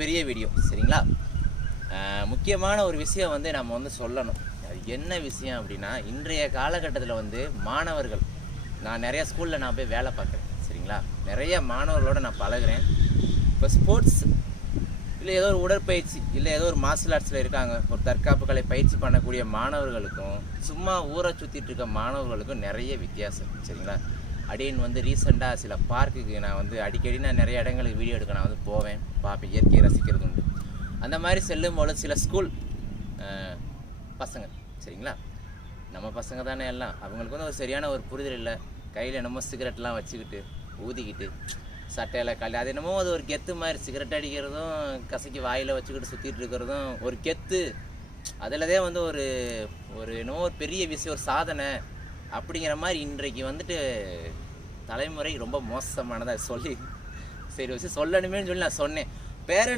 பெரிய வீடியோ சரிங்களா. முக்கியமான ஒரு விஷயம் வந்து நம்ம வந்து சொல்லணும். அது என்ன விஷயம் அப்படின்னா, இன்றைய காலகட்டத்தில் வந்து மாணவர்கள், நான் நிறைய ஸ்கூலில் நான் போய் வேலை பார்க்குறேன் சரிங்களா. நிறைய மாணவர்களோட நான் பழகுறேன். இப்போ ஸ்போர்ட்ஸ் இல்லை ஏதோ ஒரு உடற்பயிற்சி இல்லை ஏதோ ஒரு மார்ஷல் ஆர்ட்ஸில் இருக்காங்க, ஒரு தற்காப்பு கலை பயிற்சி பண்ணக்கூடிய மாணவர்களுக்கும் சும்மா ஊரை சுற்றிட்டு இருக்க மாணவர்களுக்கும் நிறைய வித்தியாசம் சரிங்களா. அடின்னு வந்து ரீசெண்டாக சில பார்க்குக்கு நான் வந்து அடிக்கடி நான் நிறைய இடங்களுக்கு வீடியோ எடுக்க நான் வந்து போவேன், பார்ப்பேன், இயற்கையை ரசிக்கிறது உண்டு. அந்த மாதிரி செல்லும்போது சில ஸ்கூல் பசங்க சரிங்களா, நம்ம பசங்க தானே எல்லாம், அவங்களுக்கு வந்து ஒரு சரியான ஒரு புரிதல் இல்லை. கையில் என்னமோ சிகரெட்லாம் வச்சுக்கிட்டு ஊதிக்கிட்டு சட்டையில் காலி, அது என்னமோ அது ஒரு கெத்து மாதிரி, சிகரெட் அடிக்கிறதும் கசக்கி வாயில் வச்சுக்கிட்டு சுற்றிட்டு இருக்கிறதும் ஒரு கெத்து. அதில்தே வந்து ஒரு ஒரு என்னமோ ஒரு பெரிய விஷயம், ஒரு சாதனை அப்படிங்கிற மாதிரி இன்றைக்கு வந்துட்டு தலைமுறை ரொம்ப மோசமானதாக சொல்லி சரி வச்சு சொல்லணுமேனு சொல்லி நான் சொன்னேன். பேரண்ட்ஸ்